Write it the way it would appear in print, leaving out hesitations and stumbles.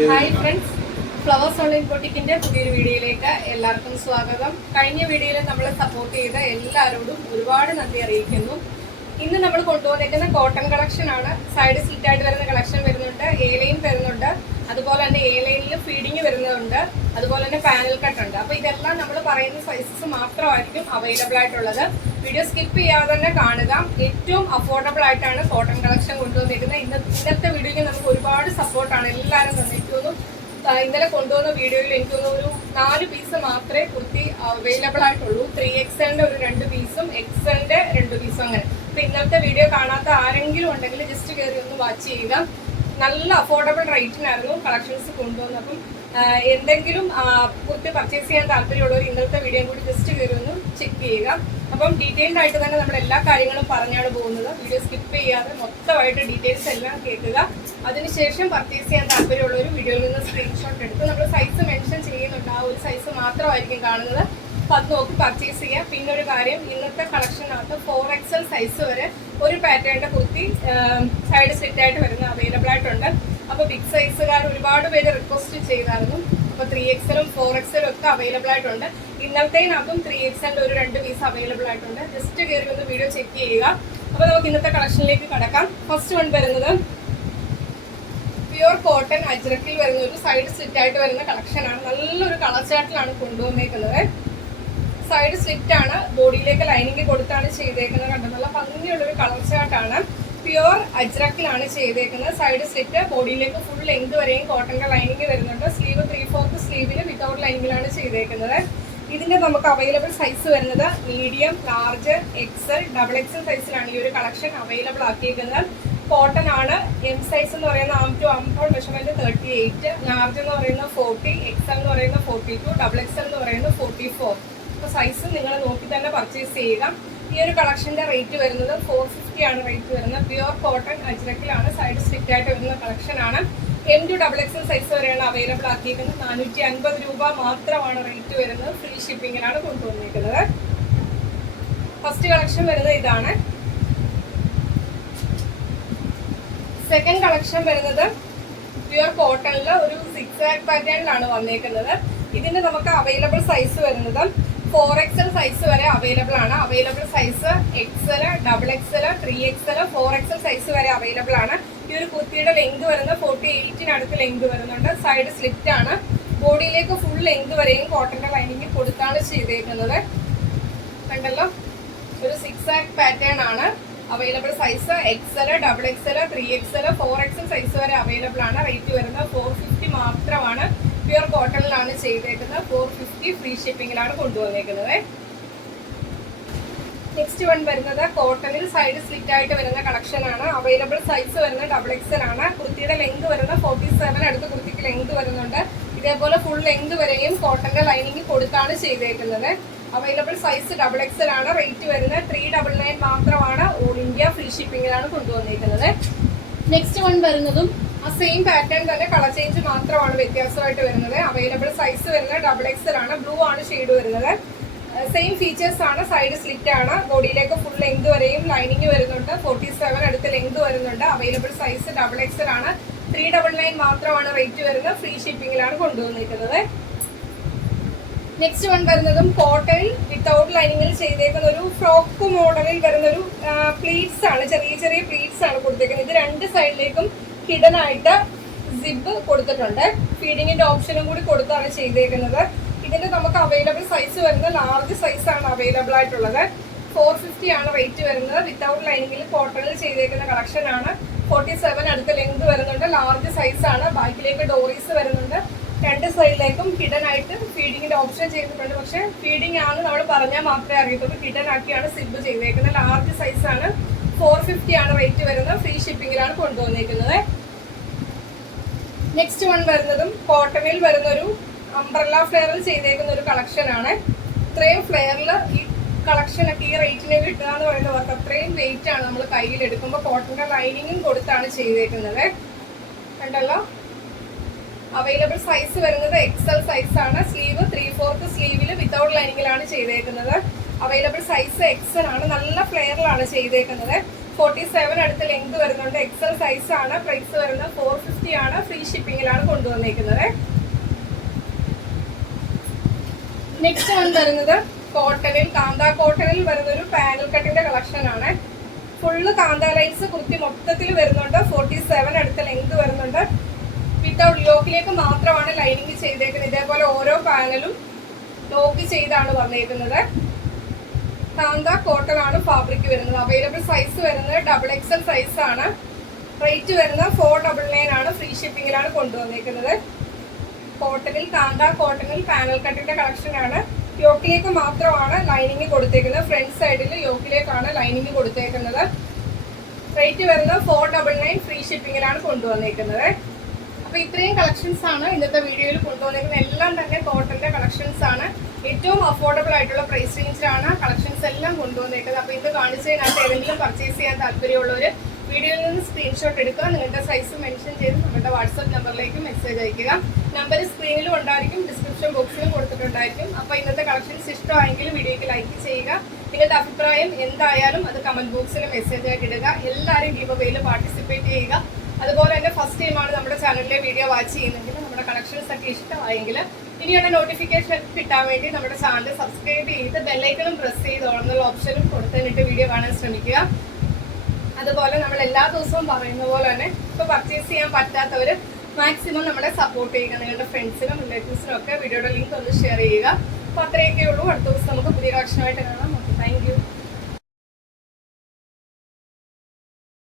Hi friends, flowers online ബൊട്ടിക്കിന്റെ പുതിയൊരു വീഡിയോയിലേക്ക് എല്ലാവർക്കും സ്വാഗതം. കഴിഞ്ഞ വീഡിയോയിൽ നമ്മളെ സപ്പോർട്ട് ചെയ്ത എല്ലാവരോടും ഒരുപാട് നന്ദി അറിയിക്കുന്നു. ഇന്ന് നമ്മൾ കൊണ്ടുവന്നിരിക്കുന്ന കോട്ടൺ കളക്ഷൻ ആണ്. സൈഡ് സ്ലിറ്റ് ആയിട്ട് വരുന്ന കളക്ഷൻ വരുന്നുണ്ട്, എ ലൈൻ വരുന്നുണ്ട്, അതുപോലെ തന്നെ എ ലൈനിൽ ഫീഡിങ് വരുന്നുണ്ട്, അതുപോലെ തന്നെ പാനൽ കട്ട് ഉണ്ട്. അപ്പൊ ഇതെല്ലാം നമ്മൾ പറയുന്ന സൈസസ് മാത്രമായിരിക്കും അവൈലബിൾ ആയിട്ടുള്ളത്. വീഡിയോ സ്കിപ്പ് ചെയ്യാതെ തന്നെ കാണുക. ഏറ്റവും അഫോർഡബിൾ ആയിട്ടാണ് കോട്ടൺ കളക്ഷൻ കൊണ്ടുവന്നിരിക്കുന്നത്. ഇന്നത്തെ വീഡിയോയ്ക്ക് നമുക്ക് ഒരുപാട് സപ്പോർട്ടാണ് എല്ലാവരും തന്നിരിക്കുന്നു. ഇന്നലെ കൊണ്ടുവന്ന വീഡിയോയിൽ എനിക്ക് ഒരു 4 പീസ് മാത്രമേ കുർത്തി അവൈലബിൾ ആയിട്ടുള്ളൂ. 3XL ഒരു 2 പീസും XL 2 പീസും അങ്ങനെ. അപ്പൊ ഇന്നത്തെ വീഡിയോ കാണാത്ത ആരെങ്കിലും ഉണ്ടെങ്കിൽ ജസ്റ്റ് കയറി ഒന്ന് വാച്ച് ചെയ്യുക. നല്ല അഫോർഡബിൾ റേറ്റിനായിരുന്നു കളക്ഷൻസ് കൊണ്ടുവന്നത്. അപ്പം എന്തെങ്കിലും കുർത്തി പർച്ചേസ് ചെയ്യാൻ താല്പര്യമുള്ളവർ ഇന്നത്തെ വീഡിയോ കൂടി ജസ്റ്റ് കയറി ഒന്ന് ചെക്ക് ചെയ്യുക. അപ്പം ഡീറ്റെയിൽഡ് ആയിട്ട് തന്നെ നമ്മൾ എല്ലാ കാര്യങ്ങളും പറഞ്ഞാണ് പോകുന്നത്. വീഡിയോ സ്കിപ്പ് ചെയ്യാതെ മൊത്തമായിട്ട് ഡീറ്റെയിൽസ് എല്ലാം കേൾക്കുക. അതിനുശേഷം പർച്ചേസ് ചെയ്യാൻ താല്പര്യമുള്ളവർ വീഡിയോയിൽ നിന്ന് സ്ക്രീൻഷോട്ട് എടുത്ത് നമ്മൾ സൈസ് മെൻഷൻ ചെയ്യുന്നുണ്ട്. ആ ഒരു സൈസ് മാത്രമായിരിക്കും കാണുന്നത്. അപ്പം അത് നോക്കി പർച്ചേസ് ചെയ്യാം. പിന്നെ ഒരു കാര്യം, ഇന്നത്തെ കളക്ഷനകത്ത് 4XL സൈസ് വരെ ഒരു പാറ്റേണിന്റെ കുർത്തി സൈഡ് സ്ലിറ്റ് ആയിട്ട് വരുന്ന അവൈലബിൾ ആയിട്ടുണ്ട്. അപ്പോൾ ബിഗ് സൈസുകാർ ഒരുപാട് പേര് റിക്വസ്റ്റ് ചെയ്തായിരുന്നു. അപ്പോൾ 3XL 4XL ഒക്കെ അവൈലബിൾ ആയിട്ടുണ്ട്. ഇന്നലത്തേനകത്തും 3XL ഒരു 2 പീസ് അവൈലബിൾ ആയിട്ടുണ്ട്. ജസ്റ്റ് കയറി ഒന്ന് വീഡിയോ ചെക്ക് ചെയ്യുക. അപ്പോൾ നമുക്ക് ഇന്നത്തെ കളക്ഷനിലേക്ക് കടക്കാം. ഫസ്റ്റ് വൺ വരുന്നത് പ്യുവർ കോട്ടൺ അജ്രക്കിൽ വരുന്ന ഒരു സൈഡ് സ്ലിറ്റ് ആയിട്ട് വരുന്ന കളക്ഷനാണ്. നല്ലൊരു കളർ ചാർട്ടിലാണ് കൊണ്ടുവന്നേക്കുന്നത്. സൈഡ് സ്ലിറ്റ് ആണ്, ബോഡിയിലേക്ക് ലൈനിങ് കൊടുത്താണ് ചെയ്തേക്കുന്നത്. കണ്ടോ, നല്ല ഭംഗിയുള്ളൊരു കളർ ചാർട്ടാണ്. പ്യുവർ അജ്രക്കിലാണ് ചെയ്തേക്കുന്നത്. സൈഡ് സ്ലിറ്റ്, ബോഡിയിലേക്ക് ഫുൾ ലെങ്ത് വരെയും കോട്ടന്റെ ലൈനിങ് വരുന്നുണ്ട്. സ്ലീവ് 3/4 സ്ലീവില് വിതൗട്ട് ലൈനിങ്ങിലാണ് ചെയ്തേക്കുന്നത്. ഇതിന്റെ നമുക്ക് അവൈലബിൾ സൈസ് വരുന്നത് മീഡിയം, ലാർജ്, XL, XXL സൈസിലാണ് ഈ ഒരു കളക്ഷൻ അവൈലബിൾ ആക്കിയിരിക്കുന്നത്. കോട്ടൺ ആണ്. എം സൈസ് എന്ന് പറയുന്ന arm to arm hole measurement 38, large എന്ന് പറയുന്ന 40, XL എന്ന് പറയുന്ന 42, XXL എന്ന് പറയുന്ന 44. അപ്പോൾ സൈസ് നിങ്ങൾ നോക്കി തന്നെ പർച്ചേസ് ചെയ്യുക. ഈ ഒരു കളക്ഷന്റെ റേറ്റ് വരുന്നത് 450 ആണ് റേറ്റ് വരുന്നത്. പ്യുവർ കോട്ടൺ അജ്രക്കിലാണ് സൈഡ് സ്ലിറ്റ് ആയിട്ട് വരുന്ന കളക്ഷനാണ്. M to XXL സൈസ് വരെയാണ് അവൈലബിൾ ആക്കിയിരിക്കുന്നത്. 450 രൂപ മാത്രമാണ് റേറ്റ് വരുന്നത്. ഫ്രീ ഷിപ്പിങ്ങിലാണ് കൊണ്ടുവന്നിരിക്കുന്നത്. ഫസ്റ്റ് കളക്ഷൻ വരുന്നത് ഇതാണ്. സെക്കൻഡ് കളക്ഷൻ വരുന്നത് പ്യുവർ കോട്ടണിൽ ഒരു 6 പാറ്റേണിലാണ് വന്നേക്കുന്നത്. ഇതിന്റെ നമുക്ക് അവൈലബിൾ സൈസ് വരുന്നത് 4XL സൈസ് വരെ അവൈലബിൾ ആണ്. Available size XL, XXL, 3XL, 4XL size വരെ അവൈലബിൾ ആണ്. ഈ ഒരു കുർത്തിയുടെ ലെങ്ത് വരുന്നത് 48-നടുത്ത് ലെങ്ത് വരുന്നുണ്ട്. സൈഡ് സ്ലിറ്റ് ആണ്. ബോഡിയിലേക്ക് ഫുൾ ലെങ്ത് വരെയും കോട്ടന്റെ ലൈനിങ് കൊടുത്താണ് ചെയ്തേക്കുന്നത്. കണ്ടല്ലോ, ഒരു 6 പാറ്റേൺ ആണ്. Available size XL, XXL, 3XL, 4XL size വരെ അവൈലബിൾ ആണ്. റേറ്റ് വരുന്നത് 450 മാത്രമാണ്. പ്യുവർ കോട്ടണിലാണ് ചെയ്തേക്കുന്നത്. 450 ഫ്രീ ഷിപ്പിങ്ങിലാണ് കൊണ്ടുവന്നേക്കുന്നത്. നെക്സ്റ്റ് വൺ വരുന്നത് കോട്ടണിൽ സൈഡ് സ്ലിറ്റ് ആയിട്ട് വരുന്ന കളക്ഷൻ ആണ്. അവൈലബിൾ സൈസ് വരുന്നത് XXL ആണ്. കുർത്തിയുടെ ലെങ്ത് വരുന്നത് 47, അടുത്ത കുർത്തിക്ക് ലെങ്ത് വരുന്നുണ്ട്. ഇതേപോലെ ഫുൾ ലെങ്ത് വരെയും കോട്ടന്റെ ലൈനിങ് കൊടുത്താണ് ചെയ്തേക്കുന്നത്. അവൈലബിൾ സൈസ് XXL ആണ്. റേറ്റ് വരുന്നത് 399 മാത്രമാണ്. ഓൾ ഇന്ത്യ ഫ്രീ ഷിപ്പിങ്ങിലാണ് കൊണ്ടുവന്നിരിക്കുന്നത്. നെക്സ്റ്റ് വൺ വരുന്നതും ആ സെയിം പാറ്റേൺ തന്നെ, കളർ ചേഞ്ച് മാത്രമാണ് വ്യത്യാസമായിട്ട് വരുന്നത്. അവൈലബിൾ സൈസ് വരുന്നത് XXL ആണ്. ബ്ലൂ ആണ് ഷെയ്ഡ് വരുന്നത്. സെയിം ഫീച്ചേഴ്സ് ആണ്. സൈഡ് സ്ലിറ്റ് ആണ്. ബോഡിയിലേക്ക് ഫുൾ ലെങ്ത് വരെയും ലൈനിങ് വരുന്നുണ്ട്. 47 അടുത്ത ലെങ്ത് വരുന്നുണ്ട്. അവൈലബിൾ സൈസ് XXL ആണ്. 399 മാത്രമാണ് റേറ്റ് വരുന്നത്. ഫ്രീ ഷിപ്പിങ്ങിലാണ് കൊണ്ടുവന്നിരിക്കുന്നത്. നെക്സ്റ്റ് വൺ വരുന്നതും കോട്ടണിൽ വിത്തൗട്ട് ലൈനിങ്ങിൽ ചെയ്തേക്കുന്ന ഒരു ഫ്രോക്ക് മോഡലിൽ വരുന്ന ഒരു പ്ലീറ്റ്സ് ആണ്. ചെറിയ ചെറിയ പ്ലീറ്റ്സ് ആണ് കൊടുത്തേക്കുന്നത്. ഇത് 2 സൈഡിലേക്കും ഹിഡൻ ആയിട്ട് സിബ് കൊടുത്തിട്ടുണ്ട്. ഫീഡിങ്ങിന്റെ ഓപ്ഷനും കൂടി കൊടുത്താണ് ചെയ്തേക്കുന്നത്. ഇതിന്റെ നമുക്ക് അവൈലബിൾ സൈസ് വരുന്നത് ലാർജ് സൈസ് ആണ് അവൈലബിൾ ആയിട്ടുള്ളത്. 450 ആണ് റേറ്റ് വരുന്നത്. വിത്തൗട്ട് ലൈനിങ്ങിൽ കോട്ടണിൽ ചെയ്തേക്കുന്ന കളക്ഷൻ ആണ്. 47 അടുത്ത ലെങ്ത് വരുന്നുണ്ട്. ലാർജ് സൈസ് ആണ്. ബാക്കിലേക്ക് ഡോറീസ് വരുന്നുണ്ട്. 2 സൈഡിലേക്കും ഹിഡൻ ആയിട്ട് ഫീഡിങ്ങിന്റെ ഓപ്ഷൻ ചെയ്തിട്ടുണ്ട്. പക്ഷെ ഫീഡിംഗ് ആണ് നമ്മൾ പറഞ്ഞാൽ മാത്രമേ അറിയത്തുള്ളൂ. ഹിഡൻ ആക്കിയാണ് സിബ് ചെയ്തേക്കുന്നത്. ലാർജ് സൈസ് ആണ്. 450 ആണ് റേറ്റ് വരുന്നത്. ഫ്രീ ഷിപ്പിങ്ങിലാണ് കൊണ്ടുവന്നിരിക്കുന്നത്. നെക്സ്റ്റ് വൺ വരുന്നതും കോട്ടണിൽ വരുന്നൊരു അംബ്രല്ല ഫ്ലെയറിൽ ചെയ്തേക്കുന്ന ഒരു കളക്ഷൻ ആണ്. ഇത്രയും ഫ്ലെയറിൽ ഈ കളക്ഷനൊക്കെ ഈ റേറ്റിന് കിട്ടുക എന്ന് പറയുന്നവർക്ക് അത്രയും വെയിറ്റ് ആണ് നമ്മൾ കയ്യിൽ എടുക്കുമ്പോൾ. കോട്ടന്റെ ലൈനിങ്ങും കൊടുത്താണ് ചെയ്തേക്കുന്നത്. കണ്ടല്ലോ, അവൈലബിൾ സൈസ് വരുന്നത് XL സൈസ് ആണ്. സ്ലീവ് 3/4 സ്ലീവില് വിത്തൗട്ട് ലൈനിങ്ങിലാണ് ചെയ്തേക്കുന്നത്. അവൈലബിൾ സൈസ് XL ആണ്. നല്ല ഫ്ലെയറിലാണ് ചെയ്തേക്കുന്നത്. 47 അടുത്ത് ലെങ്ത് വരുന്നുണ്ട്. എക്സൽ സൈസ് ആണ്. പ്രൈസ് വരുന്നത് 450 ആണ്. ഫ്രീ ഷിപ്പിംഗിലാണ് കൊണ്ടുവന്നേക്കുന്നത്. നെക്സ്റ്റ് വൺ വരുന്നത് കോട്ടണിൽ, കാന്ത കോട്ടണിൽ വരുന്ന ഒരു പാനൽ കട്ടിന്റെ കളക്ഷൻ ആണ്. ഫുള്ള് കാന്ത ലൈൻസ് കുർത്തി മൊത്തത്തിൽ വരുന്നുണ്ട്. 47 അടുത്ത ലെങ്ത് വരുന്നുണ്ട്. വിത്തൗട്ട് യോക്കിലേക്ക് മാത്രമാണ് ലൈനിങ് ചെയ്തേക്കുന്നത്. ഇതേപോലെ ഓരോ പാനലും ലോക്ക് ചെയ്താണ് വന്നേക്കുന്നത്. കാന്ത കോട്ടൺ ആണ് ഫാബ്രിക് വരുന്നത്. അവൈലബിൾ സൈസ് വരുന്നത് XXL സൈസ് ആണ്. റേറ്റ് വരുന്നത് 499 ആണ്. ഫ്രീ ഷിപ്പിംഗിലാണ് കൊണ്ടുവന്നേക്കുന്നത്. കോട്ടണിൽ, കാന്ത കോട്ടണിൽ പാനൽ കട്ടിന്റെ കളക്ഷൻ ആണ്. യോക്കിലേക്ക് മാത്രമാണ് ലൈനിങ് കൊടുത്തേക്കുന്നത്. ഫ്രണ്ട് സൈഡിൽ യോക്കിലേക്കാണ് ലൈനിങ് കൊടുത്തേക്കുന്നത്. റേറ്റ് വരുന്നത് 499. ഫ്രീ ഷിപ്പിംഗിലാണ് കൊണ്ടുവന്നേക്കുന്നത്. അപ്പൊ ഇത്രയും കളക്ഷൻസ് ആണ് ഇന്നത്തെ വീഡിയോയിൽ കൊണ്ടുവന്നിരിക്കുന്നത്. എല്ലാം തന്നെ കോട്ടന്റെ കളക്ഷൻസ് ആണ്. ഏറ്റവും അഫോർഡബിൾ ആയിട്ടുള്ള പ്രൈസ് റേഞ്ചിലാണ് കളക്ഷൻസ് എല്ലാം കൊണ്ടുവന്നേക്കുന്നത്. അപ്പൊ ഇത് കാണിച്ചതിനകത്ത് ഏതെങ്കിലും പർച്ചേസ് ചെയ്യാൻ താല്പര്യമുള്ളവർ വീഡിയോയിൽ നിന്ന് സ്ക്രീൻഷോട്ട് എടുക്കുക. നിങ്ങളുടെ സൈസ് മെൻഷൻ ചെയ്ത് നമ്മുടെ വാട്സ്ആപ്പ് നമ്പറിലേക്ക് മെസ്സേജ് അയക്കുക. നമ്പർ സ്ക്രീനിലും ഉണ്ടായിരിക്കും, ഡിസ്ക്രിപ്ഷൻ ബോക്സിലും കൊടുത്തിട്ടുണ്ടായിരിക്കും. അപ്പൊ ഇന്നത്തെ കളക്ഷൻസ് ഇഷ്ടമായെങ്കിൽ വീഡിയോയ്ക്ക് ലൈക്ക് ചെയ്യുക. നിങ്ങളുടെ അഭിപ്രായം എന്തായാലും അത് കമന്റ് ബോക്സിൽ മെസ്സേജ് ആയിട്ട് ഇടുക. എല്ലാവരും ഗിവ് അവേയിൽ പാർട്ടിസിപ്പേറ്റ് ചെയ്യുക. അതുപോലെ തന്നെ ഫസ്റ്റ് ടൈമാണ് നമ്മുടെ ചാനലിലെ വീഡിയോ വാച്ച് ചെയ്യുന്നതെങ്കിൽ നമ്മുടെ കളക്ഷൻസ് ഒക്കെ ഇഷ്ടമായെങ്കിൽ ഇനിയുള്ള നോട്ടിഫിക്കേഷൻ കിട്ടാൻ വേണ്ടി നമ്മുടെ ചാനൽ സബ്സ്ക്രൈബ് ചെയ്ത് ബെല്ലൈക്കണും പ്രസ് ചെയ്ത് ഓണെന്നുള്ള ഓപ്ഷനും കൊടുത്തിട്ട് വീഡിയോ കാണാൻ ശ്രമിക്കുക. അതുപോലെ നമ്മൾ എല്ലാ ദിവസവും പറയുന്ന പോലെ തന്നെ ഇപ്പോൾ പർച്ചേസ് ചെയ്യാൻ പറ്റാത്തവർ മാക്സിമം നമ്മളെ സപ്പോർട്ട് ചെയ്യുക. നിങ്ങളുടെ ഫ്രണ്ട്സിനും റിലേറ്റീവ്സിനും ഒക്കെ വീഡിയോയുടെ ലിങ്ക് ഒന്ന് ഷെയർ ചെയ്യുക. അപ്പോൾ അത്രയൊക്കെ ഉള്ളൂ. അടുത്ത ദിവസം നമുക്ക് പുതിയ കളക്ഷനായിട്ട് കാണാം. Okay, thank you.